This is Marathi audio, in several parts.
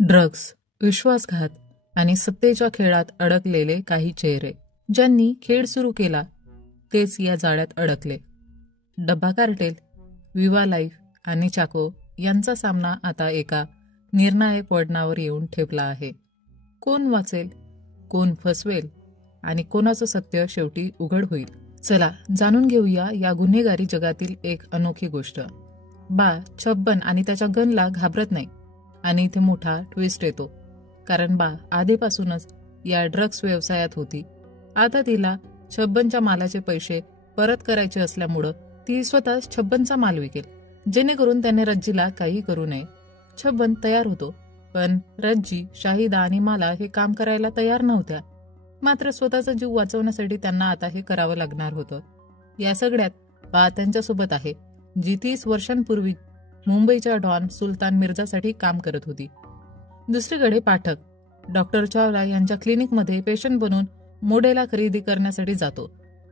ड्रग्स, विश्वासघात आणि सत्तेच्या खेळात अडकलेले काही चेहरे. ज्यांनी खेळ सुरू केला तेच या जाळ्यात अडकले. डब्बा कार्टेल, विवा लाईफ आणि चाको यांचा सामना आता एका निर्णायक वळणावर येऊन ठेपला आहे. कोण वाचेल, कोण फसवेल आणि कोणाचं सत्य शेवटी उघड होईल? चला जाणून घेऊया या गुन्हेगारी जगातील एक अनोखी गोष्ट. बा छब्बन आणि त्याच्या गनला घाबरत नाही. आणि इथे मोठा ट्विस्ट येतो, कारण बा आधीपासूनच या ड्रग्स व्यवसायात होती. आता तिला छब्बनच्या मालाचे पैसे परत करायचे असल्यामुळं ती स्वतःच छब्बनचा माल विकेल, जेणेकरून त्याने रज्जीला काही करू नये. छब्बन तयार होतो, पण रज्जी, शाहिदा आणि माला हे काम करायला तयार नव्हत्या. मात्र स्वतःचा जीव वाचवण्यासाठी त्यांना आता हे करावं लागणार होतं. या सगळ्यात बा त्यांच्यासोबत आहे, जी 30 वर्षांपूर्वी मुंबईच्या डॉन सुलतान मिर्झासाठी काम करत होती. दुसरीकडे पाठक डॉक्टर चावला यांच्या क्लिनिकमध्ये पेशंट बनून मोडेला खरेदी करण्यासाठी जातो.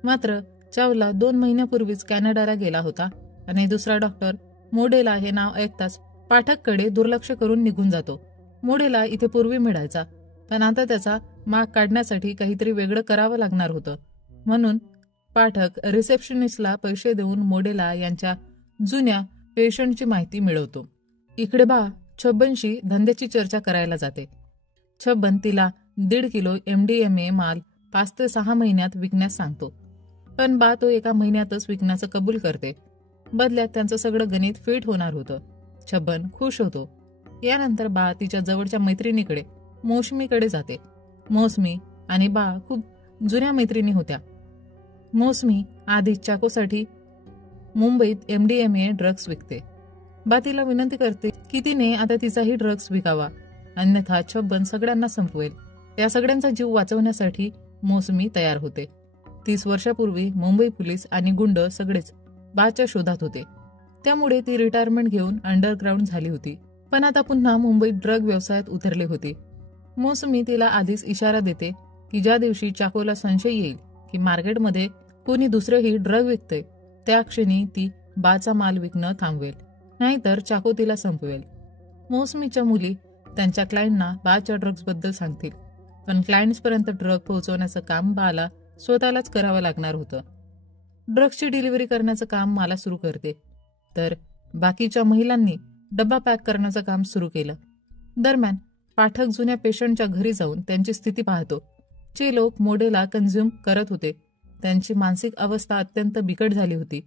मात्र चावला 2 महिन्यापूर्वीच कॅनडाला गेला होता आणि दुसरा डॉक्टर मोडेला हे नाव ऐकताच पाठककडे दुर्लक्ष करून निघून जातो. मोडेला इथे पूर्वी मिळायचा, पण आता त्याचा माग काढण्यासाठी काहीतरी वेगळं करावं लागणार होतं. म्हणून पाठक रिसेप्शनिस्टला पैसे देऊन मोडेला यांच्या जुन्या पेशंटची माहिती मिळवतो. इकडे बा छब्बनशी धंद्याची चर्चा करायला जाते. छब्बन तिला 1.5 किलो MDMA माल 5 ते 6 महिन्यात विकण्यास सांगतो, पण बा तो 1 महिन्यातच विकण्याचं कबूल करते. बदल्यात त्यांचं सगळं गणित फिट होणार होतं. छब्बन खुश होतो. यानंतर बा तिच्या जवळच्या मैत्रिणीकडे मौसमीकडे जाते. मौसमी आणि बा खूप जुन्या मैत्रिणी होत्या. मौसमी आधी चाकोसाठी मुंबईत MDMA ड्रग्स विकते. बा तिला विनंती करते की तिने आता तिचाही ड्रग्स विकावा, अन्यथा छब्बन सगळ्यांना संपवेल. या सगळ्यांचा जीव वाचवण्यासाठी मौसमी तयार होते. 30 वर्षापूर्वी मुंबई पोलीस आणि गुंड सगळेच बाच्या शोधात होते, त्यामुळे ती रिटायरमेंट घेऊन अंडरग्राऊंड झाली होती. पण आता पुन्हा मुंबईत ड्रग व्यवसायात उतरले होते. मौसमी तिला आधीच इशारा देते की ज्या दिवशी चाकोला संशय येईल की मार्केटमध्ये कोणी दुसरंही ड्रग विकतंय, त्या क्षणी ती बाचा माल विकणं थांबवेल, नाहीतर चाको तिला संपवेल. मौसमीच्या मुली त्यांच्या क्लायंटना बाच्या ड्रग्सबद्दल सांगतील, पण क्लायंट्सपर्यंत ड्रग पोहोचवण्याचं काम बाला स्वतःलाच करावं लागणार होतं. ड्रग्सची डिलिव्हरी करण्याचं काम माला सुरू करते, तर बाकीच्या महिलांनी डब्बा पॅक करण्याचं काम सुरू केलं. दरम्यान पाठक जुन्या पेशंटच्या घरी जाऊन त्यांची स्थिती पाहतो. जे लोक मोडेला कन्झ्युम करत होते त्यांची मानसिक अवस्था अत्यंत बिकट झाली होती.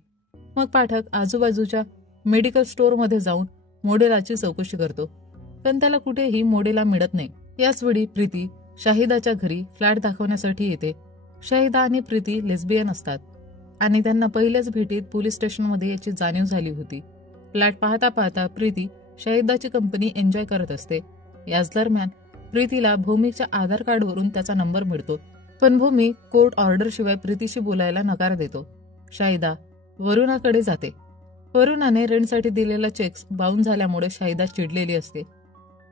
मग पाठक आजूबाजूच्या मेडिकल स्टोअरमध्ये जाऊन मोडेलाची चौकशी करतो, पण त्याला कुठेही मोडेला मिळत नाही. याचवेळी प्रीती शाहिदाच्या घरी फ्लॅट दाखवण्यासाठी येते. शाहिदा आणि प्रीती लेस्बियन असतात आणि त्यांना पहिल्याच भेटीत पोलीस स्टेशनमध्ये याची जाणीव झाली होती. फ्लॅट पाहता पाहता प्रीती शाहिदाची कंपनी एन्जॉय करत असते. याच दरम्यान प्रीतीला भौमिकच्या आधार कार्डवरून त्याचा नंबर मिळतो, पण भौमिक कोर्ट ऑर्डरशिवाय प्रीतीशी बोलायला नकार देतो. शाहिदा वरुणाकडे जाते. वरुणाने रेंटसाठी दिलेला चेक्स बाउन्स झाल्यामुळे शाहिदा चिडलेली असते.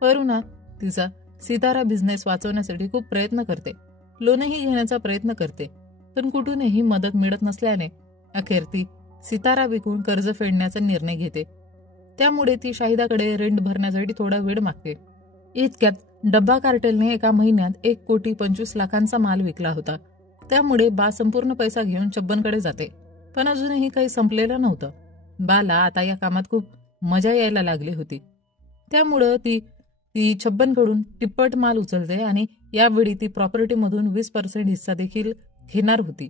वरुणा तिचा सितारा बिझनेस वाचवण्यासाठी खूप प्रयत्न करते. लोनही घेण्याचा प्रयत्न करते, पण कुठूनही मदत मिळत नसल्याने अखेर ती सितारा विकून कर्ज फेडण्याचा निर्णय घेते. त्यामुळे ती शाहिदाकडे रेंट भरण्यासाठी थोडा वेळ मागते. इतक्यात डब्बा कार्टेलने 1 महिन्यात 1,25,00,000 माल विकला होता. त्यामुळे बा संपूर्ण पैसा घेऊन छब्बनकडे जाते, पण अजूनही काही संपलेलं नव्हतं. बाला आता या कामात खूप मजा यायला लागली होती. त्यामुळं ती छब्बनकडून तिप्पट माल उचलते आणि यावेळी ती प्रॉपर्टीमधून 20% हिस्सा देखील घेणार होती.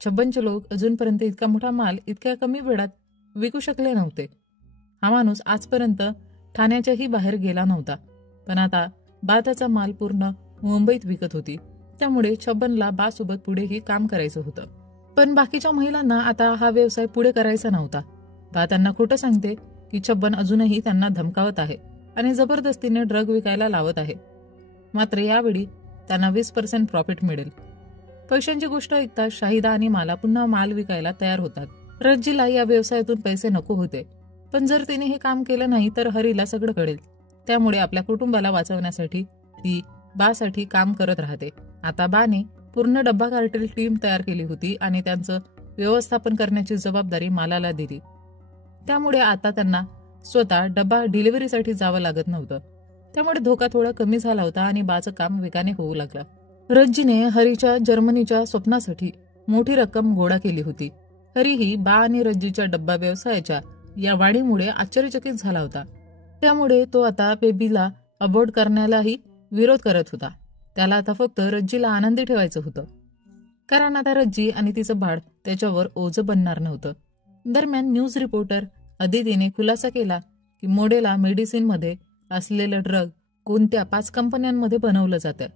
छब्बनचे लोक अजूनपर्यंत इतका मोठा माल इतक्या कमी वेळात विकू शकले नव्हते. हा माणूस आजपर्यंत ठाण्याच्याही बाहेर गेला नव्हता, पण आता बा त्याचा माल पूर्ण मुंबईत विकत होती. त्यामुळे छब्बनला बा सोबत पुढेही काम करायचं होतं. पण बाकीच्या महिलांना आता हा व्यवसाय पुढे करायचा नव्हता. बा त्यांना खोटं सांगते की छब्बन अजूनही त्यांना धमकावत आहे आणि जबरदस्तीने ड्रग विकायला लावत आहे. मात्र यावेळी त्यांना 20% प्रॉफिट मिळेल. पैशांची गोष्ट ऐकता शाहिदा आणि माला पुन्हा माल विकायला तयार होतात. रज्जीला या व्यवसायातून पैसे नको होते, पण जर तिने हे काम केलं नाही तर हरीला सगळं कळेल. त्यामुळे आपल्या कुटुंबाला वाचवण्यासाठी ती बासाठी काम करत राहते. आता बाने पूर्ण डब्बा कार्टेल टीम तयार केली होती आणि त्यांचं व्यवस्थापन करण्याची जबाबदारी मालाला दिली. त्यामुळे आता त्यांना स्वतः डब्बा डिलिव्हरीसाठी जावं लागत नव्हतं. त्यामुळे धोका थोडा कमी झाला होता आणि बाचं काम वेगाने होऊ लागलं. रज्जीने हरीच्या जर्मनीच्या स्वप्नासाठी मोठी रक्कम गोळा केली होती. हरीही बा आणि रज्जीच्या डब्बा व्यवसायाच्या या वाढीमुळे आश्चर्यचकित झाला होता. त्यामुळे तो आता बेबीला अबॉर्ड करण्यालाही विरोध करत होता. त्याला आता फक्त रज्जीला आनंदी ठेवायचं होतं, कारण आता रज्जी आणि तिचं बाळ त्याच्यावर ओझं बनणार नव्हतं. दरम्यान न्यूज रिपोर्टर अदितीने खुलासा केला की मोडेला मेडिसिनमध्ये असलेलं ड्रग कोणत्या 5 कंपन्यांमध्ये बनवलं जातं.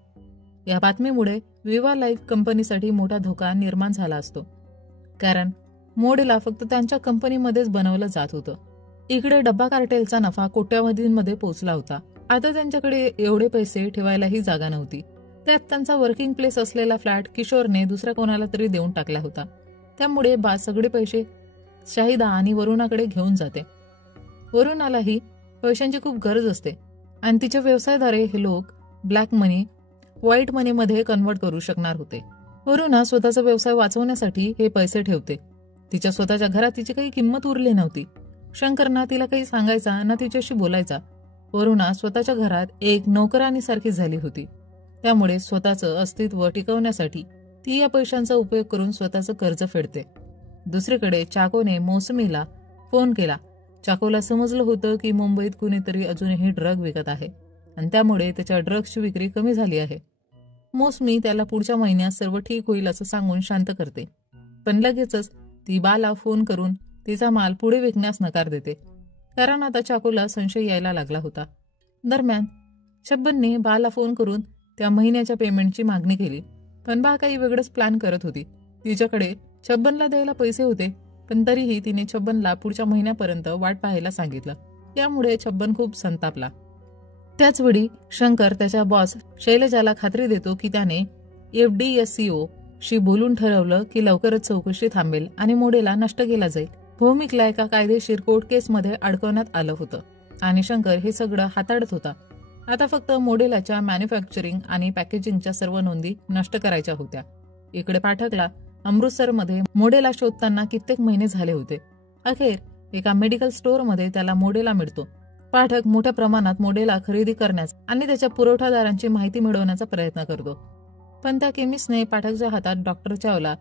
या बातमीमुळे विवा लाईफ कंपनीसाठी मोठा धोका निर्माण झाला असतो, कारण मोडेला फक्त त्यांच्या कंपनीमध्येच बनवलं जात होतं. इकडे डब्बा कार्टेलचा नफा कोट्यावधींमध्ये पोहोचला होता. आता त्यांच्याकडे एवढे पैसे ठेवायलाही जागा नव्हती. त्यात त्यांचा वर्किंग प्लेस असलेला फ्लॅट किशोरने दुसऱ्या कोणाला तरी देऊन टाकला होता. त्यामुळे बा सगळे पैसे शाहिदा आणि वरुणाकडे घेऊन जाते. वरुणालाही पैशांची खूप गरज असते आणि तिच्या व्यवसायाद्वारे हे लोक ब्लॅक मनी व्हाईट मनीमध्ये कन्वर्ट करू शकणार होते. वरुणा स्वतःचा व्यवसाय वाचवण्यासाठी हे पैसे ठेवते. तिच्या स्वतःच्या घरात तिची काही किंमत उरली नव्हती. शंकर ना तिला काही सांगायचा ना तिच्याशी बोलायचा. वरुणा स्वतःच्या घरात एक नोकरानीसारखी झाली होती. त्यामुळे स्वतःचं अस्तित्व टिकवण्यासाठी ती या पैशांचा उपयोग करून स्वतःचं कर्ज फेडते. दुसरीकडे चाकोने मौसमीला फोन केला. चाकोला समजलं होतं की मुंबईत कुणीतरी अजूनही ड्रग विकत आहे आणि त्यामुळे त्याच्या ड्रग्सची विक्री कमी झाली आहे. मौसमी त्याला पुढच्या महिन्यात सर्व ठीक होईल असं सांगून शांत करते, पण लगेचच ती बाला फोन करून तिचा माल पुढे विकण्यास नकार देते, कारण आता चाकोला संशय यायला लागला होता. दरम्यान शब्बनने बाला फोन करून त्या महिन्याच्या पेमेंटची मागणी केली, पण बा काही वेगळंच प्लॅन करत होती. तिच्याकडे छब्बनला द्यायला पैसे होते, पण तरीही तिने छब्बनला पुढच्या महिन्यापर्यंत वाट पाहायला सांगितलं. यामुळे छब्बन खूप संतापला. त्याचवेळी शंकर त्याच्या बॉस शैलजाला खात्री देतो की त्याने FDSCO शी बोलून ठरवलं की लवकरच चौकशी थांबेल आणि मोडेला नष्ट केला जाईल. भौमिकला एका कायदेशीर कोर्ट केसमध्ये अडकवण्यात आलं होतं आणि शंकर हे सगळं हाताळत होता. आता फक्त मोडेलाच्या मॅन्युफॅक्चरिंग आणि पॅकेजिंगच्या सर्व नोंदी नष्ट करायच्या होत्या. इकडे पाठकला अमृतसरमध्ये मोडेला शोधताना कित्येक महिने झाले होते. अखेर एका मेडिकल स्टोअरमध्ये त्याला मोडेला मिळतो. पाठक मोठ्या प्रमाणात मोडेला खरेदी करण्यास आणि त्याच्या पुरवठादारांची माहिती मिळवण्याचा प्रयत्न करतो, पण त्या केमिस्टने पाठकच्या हातात डॉक्टर चावला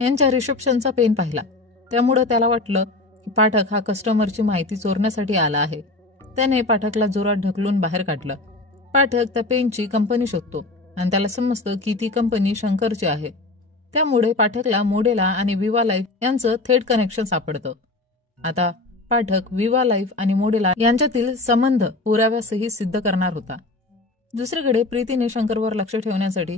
यांच्या रिसेप्शनचा पेन पाहिला. त्यामुळे त्याला वाटलं की पाठक हा कस्टमरची माहिती चोरण्यासाठी आला आहे. त्याने पाठकला जोरात ढकलून बाहेर काढलं. पाठक त्या पेनची कंपनी शोधतो आणि त्याला समजतं की ती कंपनी शंकरची आहे. त्यामुळे पाठकला मोडेला आणि विवा लाईफ यांचं थेट कनेक्शन सापडतं. आता पाठक विवा लाईफ आणि मोडेला यांच्यातील संबंध पुराव्यासही सिद्ध करणार होता. दुसरीकडे प्रीतीने शंकरवर लक्ष ठेवण्यासाठी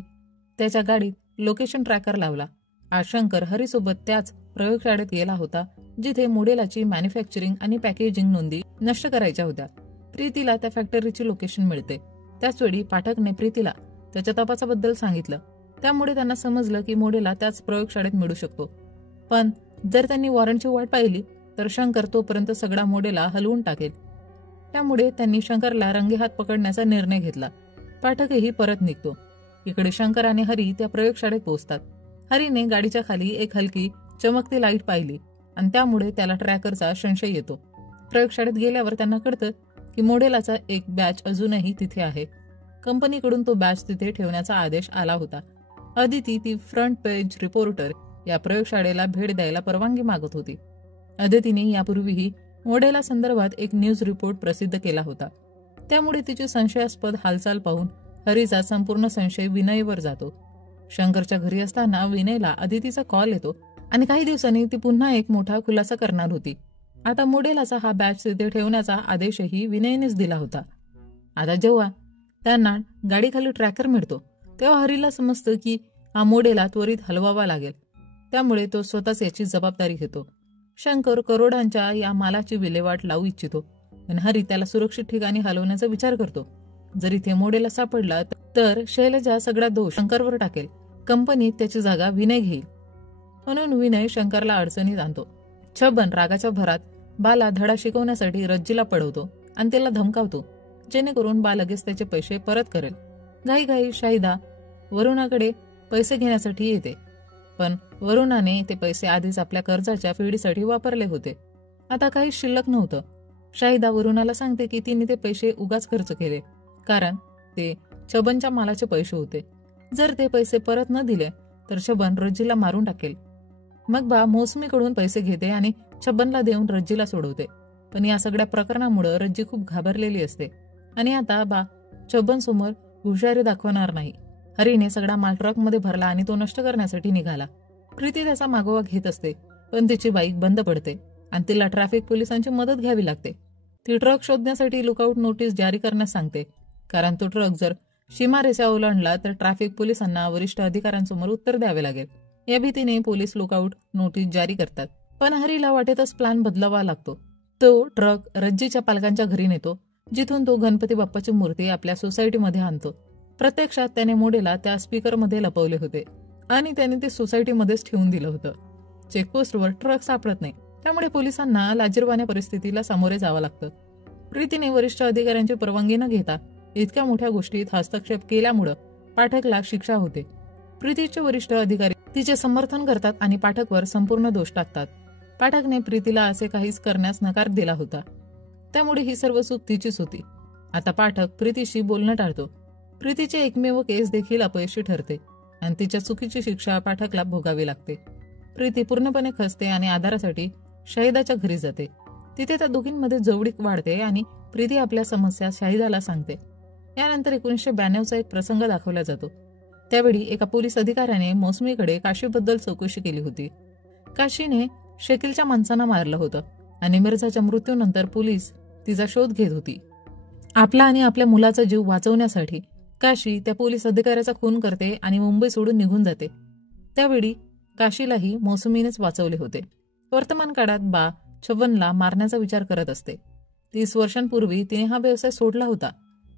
त्याच्या गाडीत लोकेशन ट्रॅकर लावला. आज शंकर हरीसोबत त्याच प्रयोगशाळेत गेला होता जिथे मोडेलाची मॅन्युफॅक्चरिंग आणि पॅकेजिंग नोंदी नष्ट करायच्या होत्या. प्रीतीला त्या फॅक्टरीची लोकेशन मिळते. त्याचवेळी पाठकने प्रीतीला त्याच्या तपासाबद्दल सांगितलं. त्यामुळे त्यांना समजलं की मोडेला त्याच प्रयोगशाळेत मिळू शकतो. पण जर त्यांनी वॉरंटची वाट पाहिली तर शंकर तोपर्यंत सगळा मोडेला हलवून टाकेल. त्यामुळे त्यांनी शंकरला रंगेहात पकडण्याचा निर्णय घेतला. पाठकही परत निघतो. इकडे शंकर आणि हरी त्या प्रयोगशाळेत पोहोचतात. हरीने गाडीच्या खाली एक हलकी चमकती लाईट पाहिली आणि त्यामुळे त्याला ट्रॅकरचा संशय येतो. प्रयोगशाळेत गेल्यावर त्यांना कळतं की मोडेलाचा एक बॅच अजूनही तिथे आहे. कंपनीकडून तो बॅच तिथे ठेवण्याचा आदेश आला होता. अदिती ती फ्रंट पेज रिपोर्टर या प्रयोगशाळेला भेट द्यायला परवानगी मागत होती. अदितीने यापूर्वीही मोडेला संदर्भात एक न्यूज रिपोर्ट प्रसिद्ध केला होता. त्यामुळे तिची संशयास्पद हालचाल पाहून हरीचा संपूर्ण संशय विनयवर जातो. शंकरच्या घरी असताना विनयला अदितीचा कॉल येतो आणि काही दिवसांनी ती पुन्हा एक मोठा खुलासा करणार होती. आता मोडेलाचा हा बॅच तिथे ठेवण्याचा आदेशही विनयनेच दिला होता. आता जेव्हा त्यांना गाडीखाली ट्रॅकर मिळतो तेव्हा हरीला समजतं की हा मोडेला त्वरित हलवावा लागेल. त्यामुळे तो स्वतःच याची जबाबदारी घेतो. शंकर करोडांच्या या मालाची विल्हेवाट लावू इच्छितो, पण हरी त्याला सुरक्षित ठिकाणी हलवण्याचा विचार करतो. जर इथे मोडेला सापडला तर शैलजा सगळा दोष शंकरवर टाकेल. कंपनीत त्याची जागा विनय घेईल. म्हणून विनय शंकरला अडचणीत आणतो. छबन रागाच्या भरात बाला धडा शिकवण्यासाठी रज्जीला पडवतो आणि त्याला धमकावतो, जेणेकरून बा लगेच त्याचे पैसे परत करेल. घाईघाई शाहिदा वरुणाकडे पैसे घेण्यासाठी येते, पण वरुणाने ते पैसे आधीच आपल्या कर्जाच्या फेडीसाठी वापरले होते. आता काही शिल्लक नव्हतं. शाहिदा वरुणाला सांगते की तिने ते पैसे उगाच खर्च केले, कारण ते छबनच्या मालाचे पैसे होते. जर ते पैसे परत न दिले तर छबन रज्जीला मारून टाकेल. मग बा मौसमीकडून पैसे घेते आणि छबनला देऊन रज्जीला सोडवते. पण या सगळ्या प्रकरणामुळे रज्जी खूप घाबरलेली असते आणि आता बा छबन समोर हुशारी दाखवणार नाही. हरीने सगळा माल ट्रकमध्ये भरला आणि तो नष्ट करण्यासाठी निघाला. प्रीती त्याचा मागोवा घेत असते, पण तिची बाईक बंद पडते आणि तिला ट्रॅफिक पोलिसांची मदत घ्यावी लागते. ती ट्रक शोधण्यासाठी लुकआउट नोटीस जारी करण्यास सांगते, कारण तो ट्रक जर सीमारेषा ओलांडला तर ट्रॅफिक पोलिसांना वरिष्ठ अधिकाऱ्यांसमोर उत्तर द्यावे लागेल. या भीतीने पोलीस लुकआउट नोटीस जारी करतात. पण हरीला वाटेतच प्लॅन बदलावा लागतो. तो ट्रक रज्जीच्या पालकांच्या घरी नेतो, जिथून तो गणपती बाप्पाची मूर्ती आपल्या सोसायटीमध्ये आणतो. प्रत्यक्षात त्याने मोडेला त्या स्पीकरमध्ये लपवले होते आणि त्याने ते सोसायटीमध्येच ठेवून दिलं होतं. चेकपोस्टवर ट्रक सापडत नाही, त्यामुळे पोलिसांना लाजिरवाण्या परिस्थितीला सामोरे जावं लागतं. प्रीतीने वरिष्ठ अधिकाऱ्यांची परवानगी न घेता इतक्या मोठ्या गोष्टीत हस्तक्षेप केल्यामुळं पाठकला शिक्षा होते. प्रीतीचे वरिष्ठ अधिकारी तिचे समर्थन करतात आणि पाठकवर संपूर्ण दोष टाकतात. पाठकने प्रीतीला असे काहीच करण्यास नकार दिला होता, त्यामुळे ही सर्व चूक तिचीच होती. आता पाठक प्रीतीशी बोलणं टाळतो. प्रीतीचे एकमेव केस देखील अपयशी ठरते आणि तिच्या चुकीची शिक्षा पाठकला भोगावी लागते. प्रीती पूर्णपणे खचते आणि आधारासाठी शाहिदाच्या घरी जाते. तिथे त्या दोघींमध्ये जवळीक वाढते आणि प्रीती आपल्या समस्या शाहिदाला सांगते. यानंतर 1992चा एक प्रसंग दाखवला जातो. त्यावेळी एका पोलीस अधिकाऱ्याने मौसमीकडे काशीबद्दल चौकशी केली होती. काशीने शकीलच्या माणसांना मारलं होतं आणि मिर्झाच्या मृत्यूनंतर पोलीस तिचा शोध घेत होती. आपला आणि आपल्या मुलाचा जीव वाचवण्यासाठी काशी त्या पोलीस अधिकाऱ्याचा खून करते आणि मुंबई सोडून निघून जाते. त्यावेळी काशीलाही मौसमीनेच वाचवले होते. वर्तमान काळात बा छबनला मारण्याचा विचार करत असते. 30 वर्षांपूर्वी तिने हा व्यवसाय सोडला होता,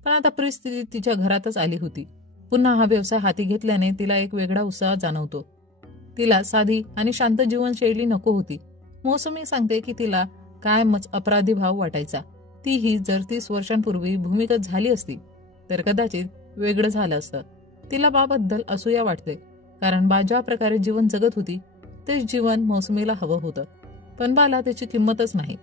पण आता परिस्थिती तिच्या घरातच आली होती. पुन्हा हा व्यवसाय हाती घेतल्याने तिला एक वेगळा उत्साह जाणवतो. तिला साधी आणि शांत जीवनशैली नको होती. मौसमी सांगते की तिला कायमच अपराधी भाव वाटायचा. तीही जर 30 वर्षांपूर्वी भूमिगत झाली असती तर कदाचित वेगळं झालं असतं. तिला बाबद्दल असूया वाटते, कारण बा ज्या प्रकारे जीवन जगत होती तेच जीवन मौसमीला हवं होतं. पण बाला त्याची किंमतच नाही.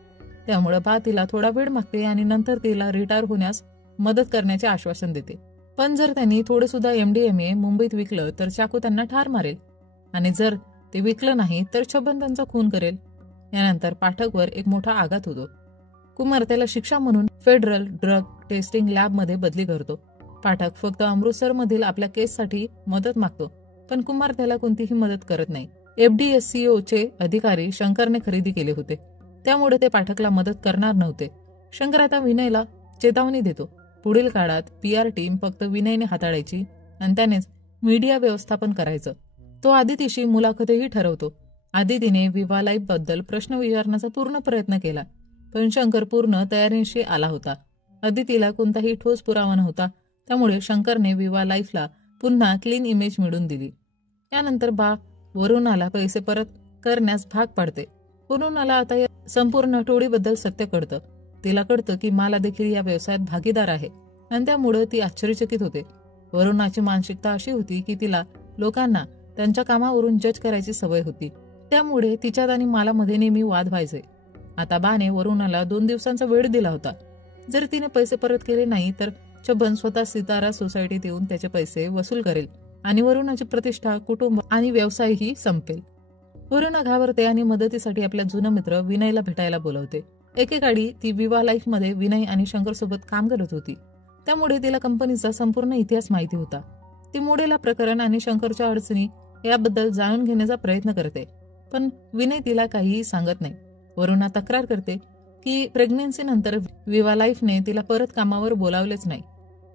त्यामुळे बा तिला थोडा वेळ मागते आणि नंतर तिला रिटायर होण्यास मदत करण्याचे आश्वासन देते. पण जर त्यांनी थोडं सुद्धा MDMA मुंबईत विकलं तर चाकू त्यांना ठार मारेल आणि जर ते विकलं नाही तर छबन त्यांचा खून करेल. यानंतर पाठकवर एक मोठा आघात होतो. कुमार त्याला शिक्षा म्हणून फेडरल ड्रग टेस्टिंग लॅबमध्ये बदली करतो. पाठक फक्त अमृतसरमधील आपल्या केससाठी मदत मागतो, पण कुमार त्याला कोणतीही मदत करत नाही. FDSCOचे अधिकारी शंकरने खरेदी केले होते, त्यामुळे ते पाठकला मदत करणार नव्हते. शंकर आता विनयला चेतावणी देतो. पुढील काळात PR टीम फक्त विनयने हाताळायची आणि त्यानेच मीडिया व्यवस्थापन करायचं. तो आदितीशी मुलाखतही ठरवतो. आदितीने विवा लाईफ बद्दल प्रश्न विचारण्याचा पूर्ण प्रयत्न केला, पण शंकर पूर्ण तयारीशी आला होता. आदितीला कोणताही ठोस पुरावा नव्हता, त्यामुळे शंकरने विवा लाईफला पुन्हा क्लीन इमेज मिळवून दिली. यानंतर बा वरुणाला पैसे परत करण्यास भाग पाडते. वरुणाला आता या संपूर्ण टोळीबद्दल सत्य कळतं. तिला कळतं की माला देखील या व्यवसायात भागीदार आहे आणि त्यामुळे ती आश्चर्यचकित होते. वरुणाची मानसिकता अशी होती की तिला लोकांना त्यांच्या कामावरून जज करायची सवय होती, त्यामुळे तिच्यात आणि मालामध्ये नेहमी वाद व्हायचे. आता बाने वरुणाला 2 दिवसांचा वेळ दिला होता. जर तिने पैसे परत केले नाही तर छबन स्वतः सितारा सोसायटीत येऊन त्याचे पैसे वसूल करेल आणि वरुणाची प्रतिष्ठा, कुटुंब आणि व्यवसायही संपेल. वरुणा घाबरते आणि मदतीसाठी आपल्या जुना मित्र विनयला भेटायला बोलवते. एकेकाळी ती विवा लाईफमध्ये विनय आणि शंकर सोबत काम करत होती, त्यामुळे तिला कंपनीचा संपूर्ण इतिहास माहिती होता. ती मोडेला प्रकरण आणि शंकरच्या अडचणी याबद्दल जाणून घेण्याचा प्रयत्न करते, पण विनय तिला काहीही सांगत नाही. वरुणा तक्रार करते की प्रेग्नन्सी नंतर विवा लाईफने तिला परत कामावर बोलावलेच नाही.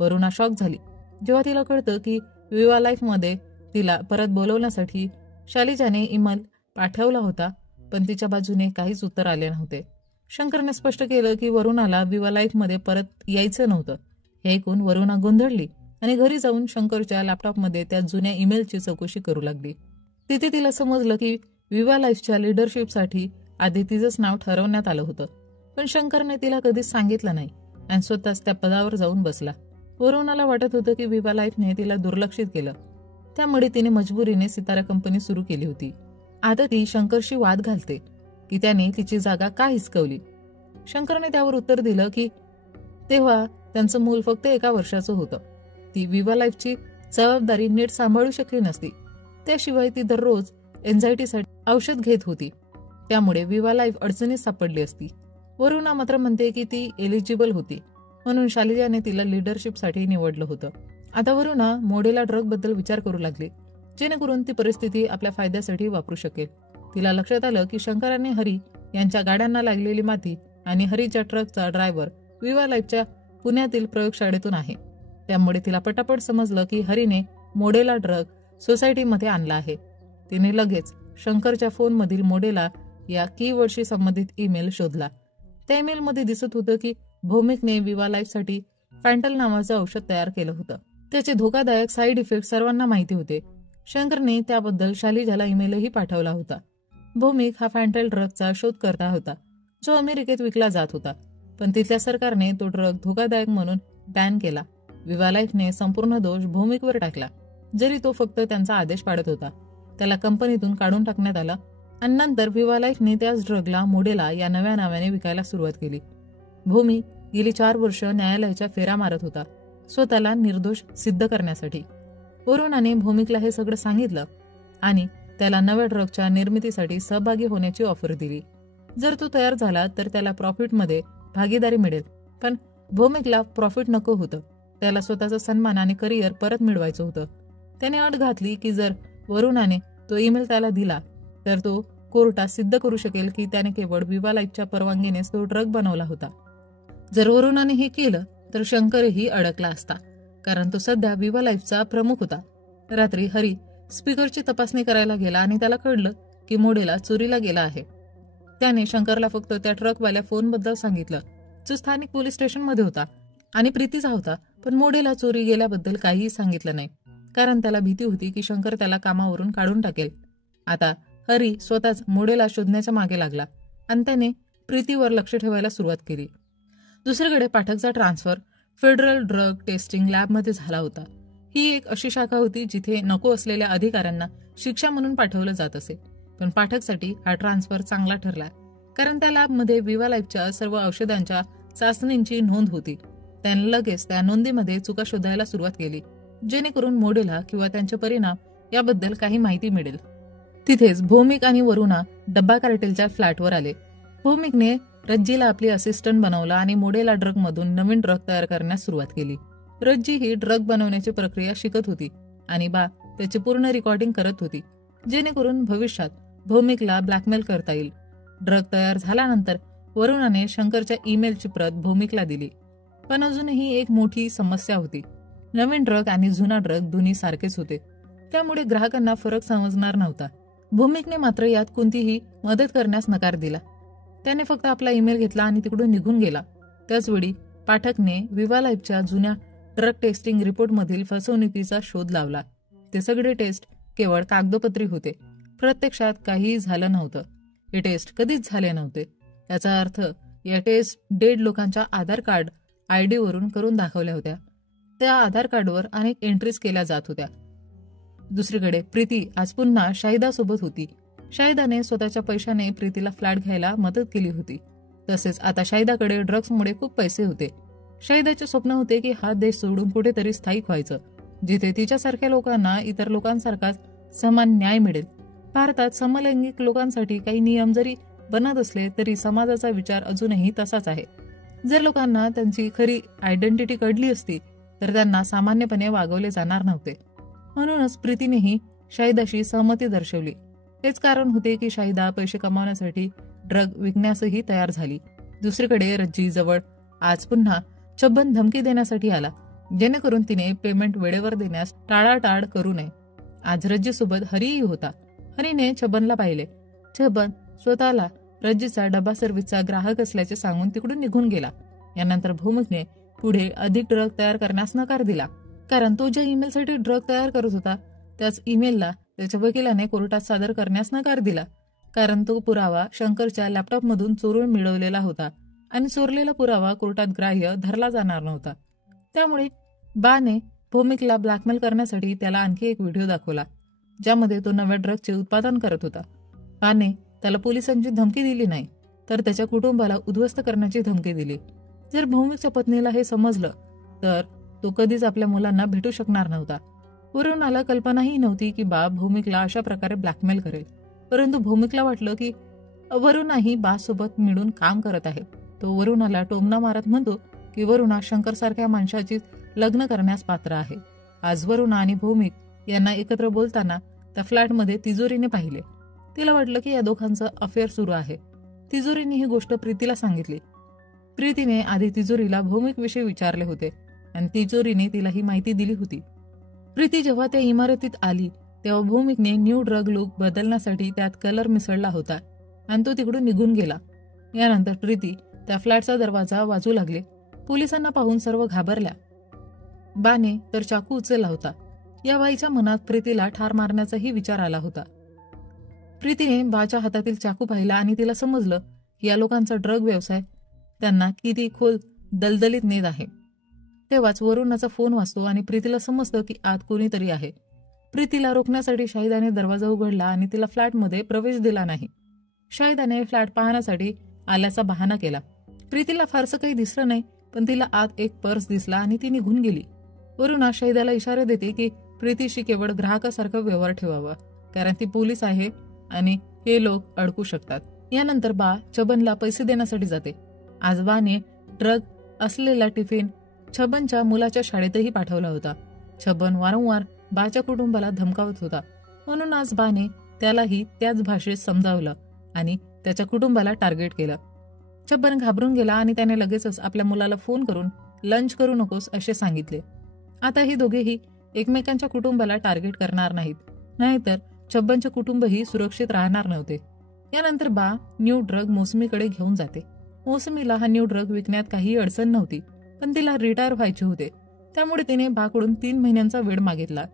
वरुणा शॉक झाली जेव्हा तिला कळतं की विवा लाईफमध्ये तिला परत बोलवण्यासाठी शालिजाने ईमेल पाठवला होता, पण तिच्या बाजूने काहीच उत्तर आले नव्हते. शंकरने स्पष्ट केलं की वरुणाला विवा लाईफमध्ये परत यायचं नव्हतं. हे ऐकून वरुणा गोंधळली आणि घरी जाऊन शंकरच्या लॅपटॉपमध्ये त्या जुन्या ईमेलची चौकशी करू लागली. तिथे तिला समजलं की विवा लाईफच्या लिडरशिपसाठी आदितीचंच नाव ठरवण्यात आलं होतं, पण शंकरने तिला कधीच सांगितलं नाही आणि स्वतःच त्या पदावर जाऊन बसला. वरुणाला वाटत होतं की विवा लाईफने तिला दुर्लक्षित केलं, त्यामुळे तिने मजबुरीने सितारा कंपनी सुरू केली होती. आता ती शंकरशी वाद घालते की त्याने तिची जागा का हिसकवली. शंकरने त्यावर उत्तर दिलं की तेव्हा त्यांचं मूल फक्त 1 वर्षाचं होतं. ती विवा लाईफची जबाबदारी नीट सांभाळू शकली नसती. त्याशिवाय ती दररोज एन्झायटीसाठी औषध घेत होती. त्यामुळे विवा लाईफ अडचणीत सापडली असती. वरुणा मात्र म्हणते की ती एलिजिबल होती, म्हणून शालिजाने तिला लिडरशिपसाठी निवडलं होतं. आता वरुणा मोडेला ड्रग बद्दल विचार करू लागली, जेणेकरून ती परिस्थिती आपल्या फायद्यासाठी वापरू शकेल. तिला लक्षात आलं की शंकर आणि हरी यांच्या गाड्यांना लागलेली माती आणि हरीच्या ट्रकचा ड्रायव्हर विवा लाईफच्या पुण्यातील प्रयोगशाळेतून आहे. त्यामुळे तिला पटापट समजलं की हरीने मोडेला ड्रग सोसायटीमध्ये आणला आहे. तिने लगेच शंकरच्या फोनमधील मोडेला या कीवर्डशी संबंधित ईमेल शोधला. त्या ईमेलमध्ये दिसत होतं की भौमिकने विवा लाईफसाठी फॅन्टल नावाचं औषध तयार केलं होतं. त्याचे धोकादायक साईड इफेक्ट सर्वांना माहिती होते. शंकरने त्याबद्दल शालिजाला ईमेलही पाठवला होता. भौमिक हा फॅन्टल ड्रगचा शोध करता होता, जो अमेरिकेत विकला जात होता, पण तिथल्या सरकारने तो ड्रग धोकादायक म्हणून बॅन केला. विवा लाईफने संपूर्ण दोष भौमिकवर टाकला, जरी तो फक्त त्यांचा आदेश पाळत होता. त्याला कंपनीतून काढून टाकण्यात आलं आणि नंतर विवा लाईफने त्याच ड्रगला मोडेला या नव्या नावाने विकायला सुरुवात केली. भौमिक गेली 4 वर्ष न्यायालयाच्या फेऱ्या मारत होता, स्वतःला निर्दोष सिद्ध करण्यासाठी. वरुणाने भौमिकला हे सगळं सांगितलं आणि त्याला नव्या ड्रगच्या निर्मितीसाठी सहभागी होण्याची ऑफर दिली. जर तो तयार झाला तर त्याला प्रॉफिटमध्ये भागीदारी मिळेल. पण भौमिकला प्रॉफिट नको होतं, त्याला स्वतःचा सन्मान आणि करिअर परत मिळवायचं होतं. त्याने अट घातली की जर वरुणाने तो ईमेल त्याला दिला तर तो कोर्टात सिद्ध करू शकेल की त्याने केवळ विवा लाईफच्या परवानगीनेच तो ड्रग बनवला होता. जर वरुणाने हे केलं तर शंकरही अडकला असता, कारण तो सध्या विवा लाईफचा प्रमुख होता. रात्री हरी स्पीकरची तपासणी करायला गेला आणि त्याला कळलं की मोडेला चोरीला गेला आहे. त्याने शंकरला फक्त त्या ट्रकवाल्या फोनबद्दल सांगितलं, जो स्थानिक पोलीस स्टेशनमध्ये होता आणि प्रीतीचा होता, पण मोडेला चोरी गेल्याबद्दल काहीही सांगितलं नाही, कारण त्याला भीती होती की शंकर त्याला कामावरून काढून टाकेल. आता हरी स्वतःच मोडेला शोधण्याच्या मागे लागला आणि त्याने प्रीतीवर लक्ष ठेवायला सुरुवात केली. दुसरीकडे पाठकचा ट्रान्सफर फेडरल ड्रग टेस्टिंग लॅबमध्ये झाला होता. ही एक अशी शाखा होती जिथे नको असलेल्या अधिकाऱ्यांना शिक्षा म्हणून पाठवलं जात असे. पण पाठकसाठी हा ट्रान्सफर चांगला ठरला, कारण त्या लॅबमध्ये विवा लाईफच्या सर्व औषधांच्या चाचणींची नोंद होती. त्याने लगेच त्या नोंदीमध्ये चुका शोधायला सुरुवात केली, जेणेकरून मोडेला किंवा त्यांचे परिणाम याबद्दल काही माहिती मिळेल. तिथेच भौमिक आणि वरुणा डब्बा कार्टेलच्या फ्लॅटवर आले. भौमिकने रज्जीला आपली असिस्टंट बनवलं आणि मोडेला ड्रगमधून नवीन ड्रग तयार करण्यास सुरुवात केली. रज्जी ही ड्रग बनवण्याची प्रक्रिया शिकत होती आणि बा त्याची पूर्ण रेकॉर्डिंग करत होती, जेणेकरून भविष्यात भौमिकला ब्लॅकमेल करता येईल. ड्रग तयार झाल्यानंतर वरुणाने शंकरच्या ईमेलची प्रत भौमिकला दिली. पण अजूनही एक मोठी समस्या होती. नवीन ड्रग आणि जुना ड्रग दोन्ही सारखेच होते, त्यामुळे ग्राहकांना फरक समजणार नव्हता. भौमिकने मात्र यात कोणतीही मदत करण्यास नकार दिला. त्याने फक्त आपला ईमेल घेतला आणि तिकडून निघून गेला. त्याचवेळी पाठकने विवा लाईफच्या जुन्या ड्रग टेस्टिंग रिपोर्टमधील फसवणुकीचा शोध लावला. ते सगळे टेस्ट केवळ कागदोपत्री होते, प्रत्यक्षात काहीही झालं नव्हतं. हे टेस्ट कधीच झाले नव्हते. याचा अर्थ या टेस्ट डेड लोकांच्या आधार कार्ड ID वरून करून दाखवल्या होत्या. त्या आधार कार्डवर अनेक एंट्रीज केल्या जात होत्या. दुसरीकडे प्रीती आज पुन्हा शाहिदासोबत होती. शाहिदाने स्वतःच्या पैशाने प्रीतीला फ्लॅट घ्यायला मदत केली होती. तसेच आता शाहिदाकडे ड्रग्समुळे खूप पैसे होते. शाहिदाचे स्वप्न होते की हा देश सोडून कुठेतरी स्थायिक व्हायचं, जिथे तिच्यासारख्या लोकांना इतर लोकांसारखाच समान न्याय मिळेल. भारतात समलैंगिक लोकांसाठी काही नियम जरी बनत असले तरी समाजाचा विचार अजूनही तसाच आहे. जर लोकांना त्यांची खरी आयडेंटिटी कळली असती तर त्यांना सामान्यपणे वागवले जाणार नव्हते. म्हणूनच प्रीतीनेही शाहिदाशी सहमती दर्शवली. हेच कारण होते की शाहिदा पैसे कमावण्यासाठी ड्रग विकण्यासही तयार झाली. दुसरीकडे रज्जी जवळ आज पुन्हा छबन धमकी देण्यासाठी आला, जेणेकरून तिने पेमेंट वेळेवर देण्यास टाळाटाळ करू नये. आज रज्जीसोबत हरीही होता. हरीने छबनला पाहिले. छबन स्वतःला रज्जीचा डबा सर्व्हिसचा ग्राहक असल्याचे सांगून तिकडून निघून गेला. यानंतर भौमिकने पुढे अधिक ड्रग तयार करण्यास नकार दिला, कारण तो ज्या ईमेलसाठी ड्रग तयार करत होता त्याच ईमेलला त्याच्या वकिलाने कोर्टात सादर करण्यास नकार दिला, कारण तो पुरावा शंकरच्या लॅपटॉपमधून चोरून मिळवलेला होता आणि चोरलेला पुरावा कोर्टात ग्राह्य धरला जाणार नव्हता. त्यामुळे बाने भौमिकला ब्लॅकमेल करण्यासाठी त्याला आणखी एक व्हिडिओ दाखवला, ज्यामध्ये तो नव्या ड्रगचे उत्पादन करत होता. बाने त्याला पोलिसांची धमकी दिली नाही, तर त्याच्या कुटुंबाला उद्ध्वस्त करण्याची धमकी दिली. जर भौमिकच्या पत्नीला हे समजलं तर तो कधीच आपल्या मुलांना भेटू शकणार नव्हता. वरुणाला कल्पनाही नव्हती की बा भौमिकला अशा प्रकारे ब्लॅकमेल करेल. परंतु भौमिकला वाटलं की वरुणाही बा सोबत मिळून काम करत आहे. तो वरुणाला टोमणा मारत म्हणतो की वरुणा शंकर सारख्या माणसाची लग्न करण्यास पात्र आहे. आज वरुणा आणि भौमिक यांना एकत्र बोलताना त्या फ्लॅटमध्ये तिजोरीने पाहिले. तिला वाटलं की या दोघांचं अफेअर सुरू आहे. तिजोरीने ही गोष्ट प्रीतीला सांगितली. प्रीतीने आधी तिजोरीला भौमिक विषयी विचारले होते आणि तिजोरीने तिला ही माहिती दिली होती. प्रीती जेव्हा त्या इमारतीत आली तेव्हा भौमिकने न्यू ड्रग लुक बदलण्यासाठी त्यात कलर मिसळला होता आणि तो तिकडून निघून गेला. यानंतर प्रीती त्या फ्लॅटचा दरवाजा वाजू लागले. पोलिसांना पाहून सर्व घाबरल्या. बाने तर चाकू उचलला होता. या बाईच्या मनात प्रीतीला ठार मारण्याचाही विचार आला होता. प्रीतीने बाच्या हातातील चाकू पाहिला आणि तिला समजलं की या लोकांचा ड्रग व्यवसाय त्यांना किती खोल दलदलीत नेत आहे. तेव्हाच वरुणाचा फोन वाजतो आणि प्रीतीला समजतं की आत कोणीतरी आहे. प्रीतीला रोखण्यासाठी शाहिदाने दरवाजा उघडला आणि तिला फ्लॅटमध्ये प्रवेश दिला नाही. शाहिदाने फ्लॅट पाहण्यासाठी आल्याचा बहाणा केला. प्रीतीला फारसं काही दिसलं नाही, पण तिला आत एक पर्स दिसला आणि ती निघून गेली. वरुणा शाहिदाला इशारा देते की प्रीतीशी केवळ ग्राहकासारखा व्यवहार ठेवावा, कारण ती पोलीस आहे आणि हे लोक अडकू शकतात. यानंतर बा छबनला पैसे देण्यासाठी जाते. आज बाने ड्रग असलेला टिफिन छबनच्या मुलाच्या शाळेतही पाठवला होता. छबन वारंवार बाच्या कुटुंबाला धमकावत होता, म्हणून आज बाने त्यालाही त्याच भाषेत समजावलं आणि त्याच्या कुटुंबाला टार्गेट केलं. छबन घाबरून गेला आणि त्याने लगेचच आपल्या मुलाला फोन करून लंच करू नकोस असे सांगितले. आता ही दोघेही एकमेकांच्या कुटुंबाला टार्गेट करणार नाहीत, नाहीतर छबनचे कुटुंबही सुरक्षित राहणार नव्हते. यानंतर बा न्यू ड्रग मोसमीकडे घेऊन जाते. मोसमीला हा न्यू ड्रग विकण्यात काही अडचण नव्हती, पण तिला रिटायर व्हायचे होते. त्यामुळे तिने बाकडून 3 महिन्यांचा वेळ मागितला.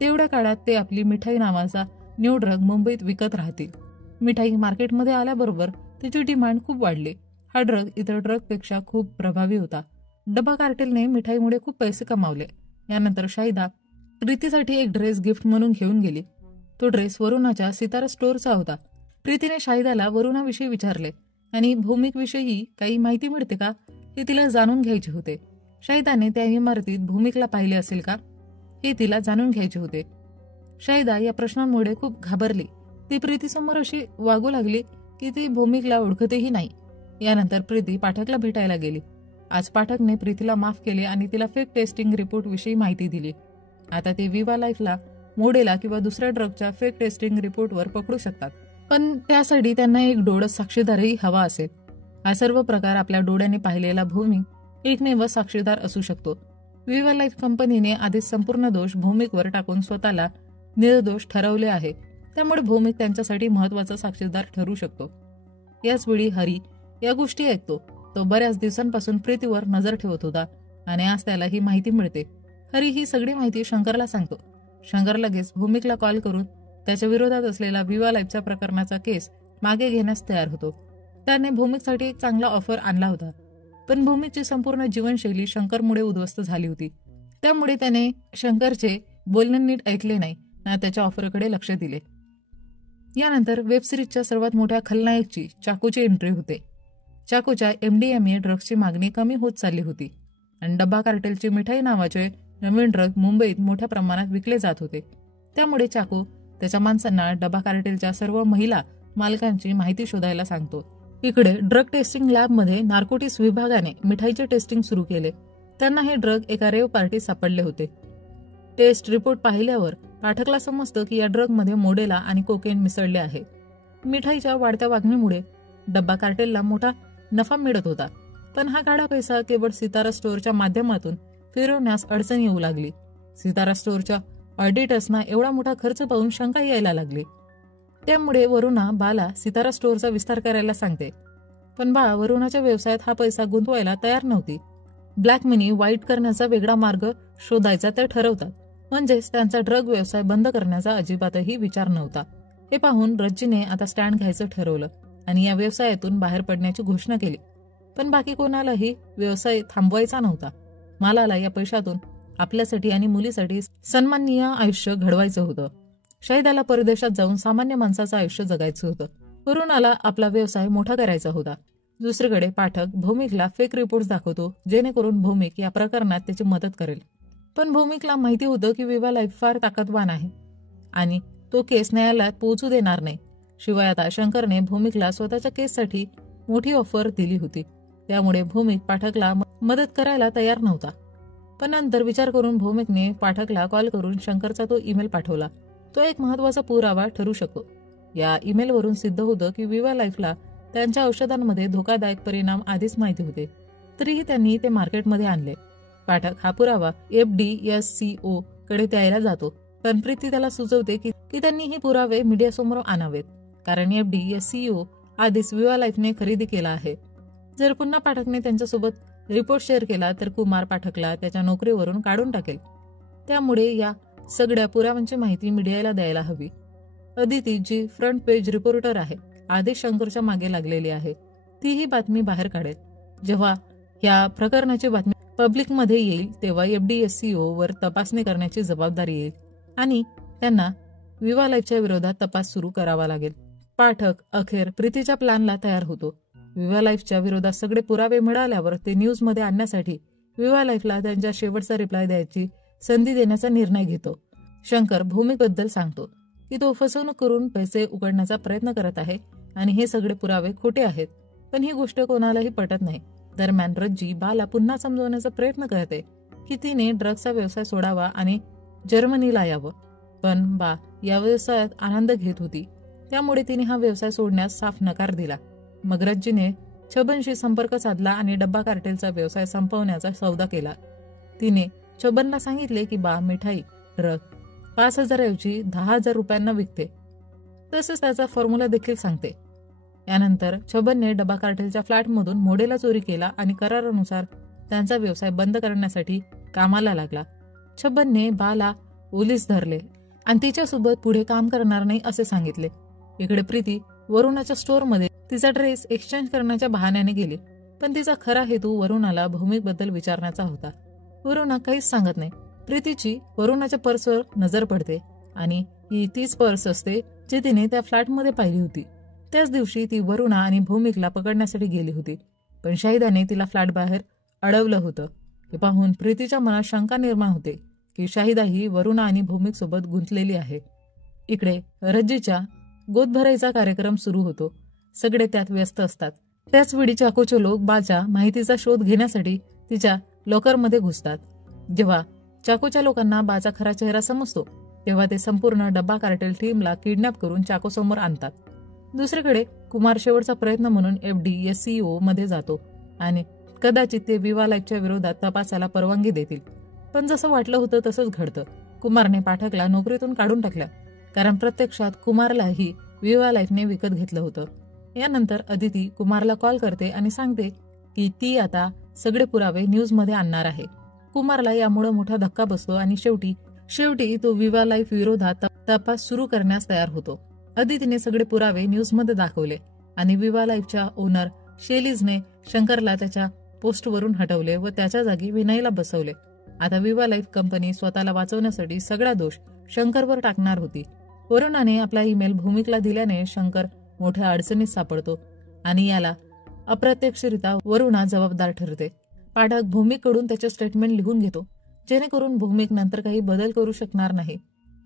तेवढ्या काळात ते आपली मिठाई नावाचा न्यू ड्रग मुंबईत विकत राहतील. मिठाई मार्केटमध्ये आल्याबरोबर त्याची डिमांड खूप वाढली. हा ड्रग इतर ड्रगपेक्षा खूप प्रभावी होता. डब्बा कार्टेलने मिठाईमुळे खूप पैसे कमावले. यानंतर शाहिदा प्रीतीसाठी एक ड्रेस गिफ्ट म्हणून घेऊन गेली. तो ड्रेस वरुणाच्या सितारा स्टोअरचा होता. प्रीतीने शाहिदाला वरुणाविषयी विचारले आणि भौमिकविषयी काही माहिती मिळते का हे तिला जाणून घ्यायचे होते. शाहिदाने त्या इमारतीत भौमिकला पाहिले असेल का हे तिला जाणून घ्यायचे होते. शाहिदा या प्रश्नांमुळे खूप घाबरली. ती प्रीतीसमोर अशी वागू लागली की ती भौमिकला ओळखतेही नाही. यानंतर प्रीती पाठकला भेटायला गेली. आज पाठकने प्रीतीला माफ केले आणि तिला फेक टेस्टिंग रिपोर्ट विषयी माहिती दिली. आता ते विवा लाईफला मोडेला किंवा दुसऱ्या ड्रगच्या फेक टेस्टिंग रिपोर्टवर पकडू शकतात, पण त्यासाठी त्यांना एक डोळस साक्षीदारही हवा असेल. हा सर्व प्रकार आपल्या डोळ्याने पाहिलेला भौमिक एकमेव साक्षीदार असू शकतो. विवा लाईफ कंपनीने आधीच संपूर्ण दोष भौमिकवर टाकून स्वतःला निर्दोष ठरवले आहे. त्यामुळे भौमिक त्यांच्यासाठी महत्वाचा साक्षीदार ठरू शकतो. याचवेळी हरी या गोष्टी ऐकतो. तो बऱ्याच दिवसांपासून प्रीतीवर नजर ठेवत होता आणि आज त्याला ही माहिती मिळते. हरी ही सगळी माहिती शंकरला सांगतो. शंकर लगेच भौमिकला कॉल करून त्याच्या विरोधात असलेला विवा लाईफच्या प्रकरणाचा केस मागे घेण्यास तयार होतो. त्याने भौमिकसाठी एक चांगला ऑफर आणला होता, पण भौमिकची संपूर्ण जीवनशैली शंकरमुळे उद्ध्वस्त झाली होती. त्यामुळे त्याने शंकरचे बोलणे नीट ऐकले नाही ना त्याच्या ऑफरकडे लक्ष दिले. यानंतर वेबसिरीजच्या सर्वात मोठ्या खलनायकची चाकूची एंट्री होते. चाकूच्या MDMA ड्रग्सची मागणी कमी होत चालली होती आणि डब्बा कार्टेलची मिठाई नावाचे नवीन ड्रग मुंबईत मोठ्या प्रमाणात विकले जात होते. त्यामुळे चाकू त्याच्या माणसांना डब्बा कार्टेलच्या सर्व महिला मालकांची माहिती शोधायला सांगतो. इकडे ड्रग टेस्टिंग लॅबमध्ये नार्कोटिक्स विभागाने मिठाईचे टेस्टिंग सुरू केले. त्यांना हे ड्रग एका रेव पार्टीत सापडले होते. टेस्ट रिपोर्ट पाहिल्यावर पाठकला समजतं की या ड्रगमध्ये मोडेला आणि कोकेन मिसळले आहे. मिठाईच्या वाढत्या मागणीमुळे डब्बा कार्टेलला मोठा नफा मिळत होता, पण हा काळा पैसा केवळ सितारा स्टोअरच्या माध्यमातून फिरवण्यास अडचण येऊ लागली. सितारा स्टोअरच्या ऑडिटर्सना एवढा मोठा खर्च पाहून शंका यायला लागली. त्यामुळे वरुणा बाला सितारा स्टोअरचा विस्तार करायला सांगते, पण बा वरुणाच्या व्यवसायात हा पैसा गुंतवायला तयार नव्हती. ब्लॅक मनी वाईट करण्याचा वेगळा मार्ग शोधायचा ते ठरवतात, म्हणजेच त्यांचा ड्रग व्यवसाय बंद करण्याचा अजिबातही विचार नव्हता. हे पाहून रज्जीने आता स्टँड घ्यायचं ठरवलं आणि या व्यवसायातून बाहेर पडण्याची घोषणा केली. पण बाकी कोणालाही व्यवसाय थांबवायचा नव्हता. मालाला या पैशातून आपल्यासाठी आणि मुलीसाठी सन्माननीय आयुष्य घडवायचं होतं. शाहिदाला परदेशात जाऊन सामान्य माणसाचं आयुष्य जगायचं होतं. वरुणाला आपला व्यवसाय मोठा करायचा होता. दुसरीकडे पाठक भौमिकला फेक रिपोर्ट्स दाखवतो, जेणेकरून भौमिक या प्रकरणात त्याची मदत करेल. पण भौमिकला माहिती होतं की विवा लाईफ फार ताकदवान आहे आणि तो केस न्यायालयात पोहोचू देणार नाही. शिवाय आता शंकरने भौमिकला स्वतःच्या केससाठी मोठी ऑफर दिली होती. त्यामुळे भौमिक पाठकला मदत करायला तयार नव्हता. पण नंतर विचार करून भौमिकने पाठकला कॉल करून शंकरचा तो ईमेल पाठवला. तो एक महत्वाचा पुरावा ठरू शकतो. या ईमेलवरून सिद्ध होतं की विवा लाईफला त्यांच्या औषधांमध्ये धोकादायक परिणाम आधीच माहिती होते, तरीही त्यांनी ते मार्केटमध्ये आणले. पाठक हा पुरावा FDSCO कडे द्यायला जातो, पण प्रीती त्याला सुचवते की त्यांनी हे पुरावे मीडियासमोर आणावेत, कारण FDSCO आधीच विवा लाईफने खरेदी केला आहे. जर पुन्हा पाठकने त्यांच्यासोबत रिपोर्ट शेअर केला तर कुमार पाठकला त्याच्या नोकरीवरून काढून टाकेल. त्यामुळे या सगळ्या पुराव्यांची माहिती मीडियाला द्यायला हवी. अदिती, जी फ्रंट पेज रिपोर्टर आहे, आधीच शंकरच्या मागे लागलेली आहे, ती ही बातमी बाहेर काढेल. जेव्हा या प्रकरणाची बातमी पब्लिकमध्ये येईल तेव्हा FDSCO वर तपासणी करण्याची जबाबदारी येईल आणि त्यांना विवा लाईफच्या विरोधात तपास सुरू करावा लागेल. पाठक अखेर प्रीतीच्या प्लॅनला तयार होतो. विवा लाईफच्या विरोधात सगळे पुरावे मिळाल्यावर ते न्यूजमध्ये आणण्यासाठी विवा लाईफला त्यांच्या शेवटचा रिप्लाय द्यायची संधी देण्याचा निर्णय घेतो. शंकर भौमिकबद्दल सांगतो की तो फसवणूक करून पैसे उघडण्याचा प्रयत्न करत आहे आणि हे सगळे पुरावे खोटे आहेत. पण ही गोष्ट कोणालाही पटत नाही. दरम्यान रज्जी बाला पुन्हा समजवण्याचा प्रयत्न करते की तिने ड्रग्सचा व्यवसाय सोडावा आणि जर्मनीला यावं. पण बा या व्यवसायात आनंद घेत होती, त्यामुळे तिने हा व्यवसाय सोडण्यास साफ नकार दिला. मग रज्जीने छबनशी संपर्क साधला आणि डब्बा कार्टेलचा व्यवसाय संपवण्याचा सौदा केला. तिने छबनला सांगितले की बा मिठाई ड्रग 5,000 ऐवजी 10,000 रुपयांना विकते. तसेच त्याचा फॉर्म्युला देखील सांगते. यानंतर छबनने डब्बा कार्टेलच्या फ्लॅटमधून मोडेला चोरी केला आणि करारानुसार त्यांचा व्यवसाय बंद करण्यासाठी कामाला लागला. छबनने बाला ओलीस धरले आणि तिच्यासोबत पुढे काम करणार नाही असे सांगितले. इकडे प्रीती वरुणाच्या स्टोअरमध्ये तिचा ड्रेस एक्सचेंज करण्याच्या बहाण्याने गेली, पण तिचा खरा हेतू वरुणाला भौमिकबद्दल विचारण्याचा होता. वरुणा काहीच सांगत नाही. प्रीतीची वरुणाच्या पर्सवर नजर पडते आणि ही तीच पर्स असते जी तिने त्या फ्लॅटमध्ये पाहिली होती. त्याच दिवशी ती वरुणा आणि भौमिकला पकडण्यासाठी गेली होती, पण शाहिदाने तिला फ्लॅट बाहेर अडवलं होतं. हे पाहून प्रीतीच्या मनात शंका निर्माण होते की शाहिदा ही वरुणा आणि भौमिक सोबत गुंतलेली आहे. इकडे रज्जीच्या गोदभराईचा कार्यक्रम सुरू होतो. सगळे त्यात व्यस्त असतात. त्याच वेळी चाकोचे लोक बाच्या माहितीचा शोध घेण्यासाठी तिच्या लॉकरमध्ये घुसतात. जेव्हा चाकोच्या लोकांना बाचा खरा चेहरा समजतो तेव्हा ते संपूर्ण डब्बा कार्टेल टीमला किडनॅप करून चाको समोर आणतात. दुसरीकडे कुमार शेवटचा प्रयत्न म्हणून FDSCO मध्ये जातो आणि कदाचित ते विवा लाईफच्या विरोधात तपासाला परवानगी देतील. पण जसं वाटलं होतं तसंच घडतं. कुमारने पाठकला नोकरीतून काढून टाकलं, कारण प्रत्यक्षात कुमारलाही विवा लाईफने विकत घेतलं होतं. यानंतर अदिती कुमारला कॉल करते आणि सांगते की ती आता सगळे पुरावे न्यूजमध्ये आणणार आहे. कुमारला यामुळे मोठा धक्का बसतो आणि शेवटी तो विवा लाईफ विरोधात तपास सुरू करण्यास तयार होतो. अदितीने सगळे पुरावे न्यूजमध्ये दाखवले आणि विवा लाईफच्या ओनर शेलीजने शंकरला त्याच्या पोस्टवरून हटवले व त्याच्या जागी विनयला बसवले. आता विवा लाईफ कंपनी स्वतःला वाचवण्यासाठी सगळा दोष शंकरवर टाकणार होती. वरुणाने आपला ईमेल भौमिकला दिल्याने शंकर मोठ्या अडचणीत सापडतो आणि याला अप्रत्यक्षरित्या वरुणा जबाबदार ठरते. पाठक भौमिककडून त्याचे स्टेटमेंट लिहून घेतो, जेणेकरून भौमिक नंतर काही बदल करू शकणार नाही.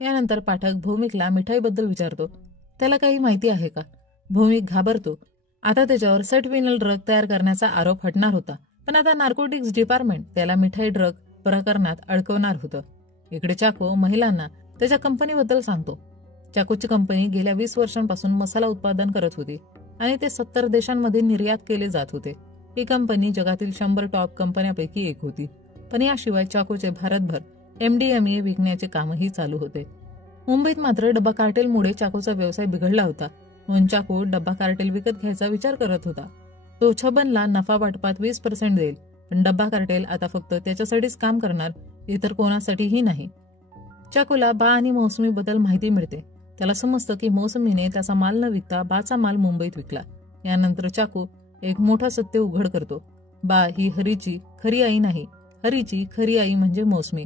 यानंतर पाठक भौमिकला मिठाईबद्दल विचारतो, त्याला काही माहिती आहे का? भौमिक घाबरतो. आता त्याच्यावर सटविनल ड्रग तयार करण्याचा आरोप हटणार होता, पण आता नार्कोटिक्स डिपार्टमेंट त्याला मिठाई ड्रग प्रकरणात अडकवणार होतं. इकडे चाको महिलांना त्याच्या कंपनीबद्दल सांगतो. चाकोची कंपनी गेल्या 20 वर्षांपासून मसाला उत्पादन करत होती आणि ते 70 देशांमध्ये निर्यात केले जात होते. ही कंपनी जगातील 100 टॉप कंपन्यांपैकी एक होती. पण याशिवाय चाकोचे भारतभर MDMA विकण्याचे कामही चालू होते. मुंबईत मात्र डब्बा कार्टेलमुळे चाकोचा व्यवसाय बिघडला होता, म्हणून चाको डब्बा कार्टेल विकत घ्यायचा विचार करत होता. तो छबनला नफा वाटपात 20% देईल, पण डब्बा कार्टेल आता फक्त त्याच्यासाठीच काम करणार, इतर कोणासाठीही नाही. चाकोला बा आणि मौसमीबद्दल माहिती मिळते. त्याला समजतं की मौसमीने त्याचा माल न विकता बाचा माल मुंबईत विकला. यानंतर चाको एक मोठा सत्य उघड करतो. बा ही हरीची खरी आई नाही. हरीची खरी आई म्हणजे मौसमी.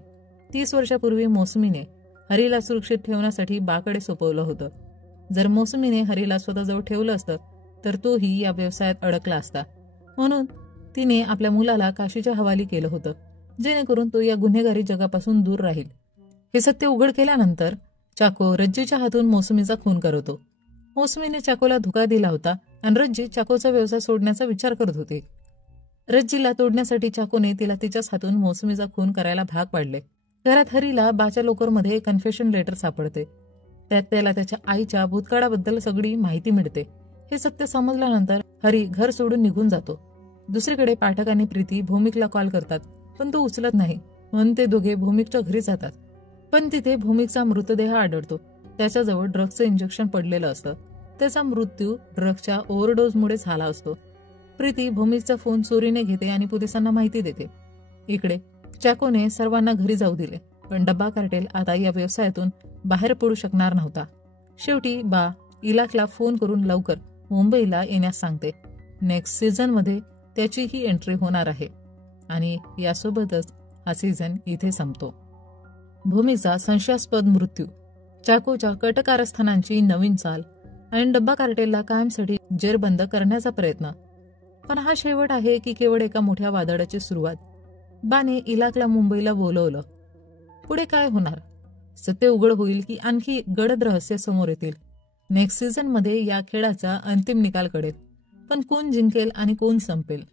30 वर्षापूर्वी मौसमीने हरीला सुरक्षित ठेवण्यासाठी बाकडे सोपवलं होतं. जर मौसमीने हरीला स्वतःजवळ ठेवलं असतं तर तोही या व्यवसायात अडकला असता. म्हणून तिने आपल्या मुलाला काशीच्या हवाली केलं होतं, जेणेकरून तो या गुन्हेगारी जगापासून दूर राहील. हे सत्य उघड केल्यानंतर चाको रज्जीच्या हातून मोसमीचा खून करवतो. मोसमीने चाकोला धोका दिला होता आणि रज्जी चाकोचा व्यवसाय सोडण्याचा विचार करत होती. रज्जीला तोडण्यासाठी चाकोने तिला तिच्याच हातून मोसमीचा खून करायला भाग पाडले. घरात हरीला बाच्या लोकरमध्ये कन्फेशन लेटर सापडते. त्यात त्याला त्याच्या आईच्या भूतकाळाबद्दल सगळी माहिती मिळते. हे सत्य समजल्यानंतर हरी घर सोडून निघून जातो. दुसरीकडे पाठक आणि प्रीती भौमिकला कॉल करतात, पण तो उचलत नाही. म्हणून ते दोघे भौमिकच्या घरी जातात. पण तिथे भौमिकचा मृतदेह आढळतो. त्याच्याजवळ ड्रग्जचं इंजेक्शन पडलेलं असतं. त्याचा मृत्यू ड्रग्जच्या ओव्हरडोजमुळे झाला असतो. प्रीती भौमिकचा फोन चोरीने घेते आणि पोलिसांना माहिती देते. इकडे चाकोने सर्वांना घरी जाऊ दिले, पण डब्बा कार्टेल आता या व्यवसायातून बाहेर पडू शकणार नव्हता. शेवटी बा इलाकला फोन करून लवकर मुंबईला येण्यास सांगते. नेक्स्ट सीझनमध्ये त्याचीही एंट्री होणार आहे आणि यासोबतच हा सीझन इथे संपतो. भूमीचा संशयास्पद मृत्यू, चाकोच्या कटकारस्थानांची नवीन चाल आणि डब्बा कार्टेलला कायमसाठी जेरबंद करण्याचा प्रयत्न. पण हा शेवट आहे की केवळ एका मोठ्या वादळाची सुरुवात? बाने इलाकला मुंबईला बोलवलं. पुढे काय होणार? सत्य उघड होईल की आणखी गडद रहस्य समोर येतील? नेक्स्ट सीझनमध्ये या खेळाचा अंतिम निकाल कळेल. पण कोण जिंकेल आणि कोण संपेल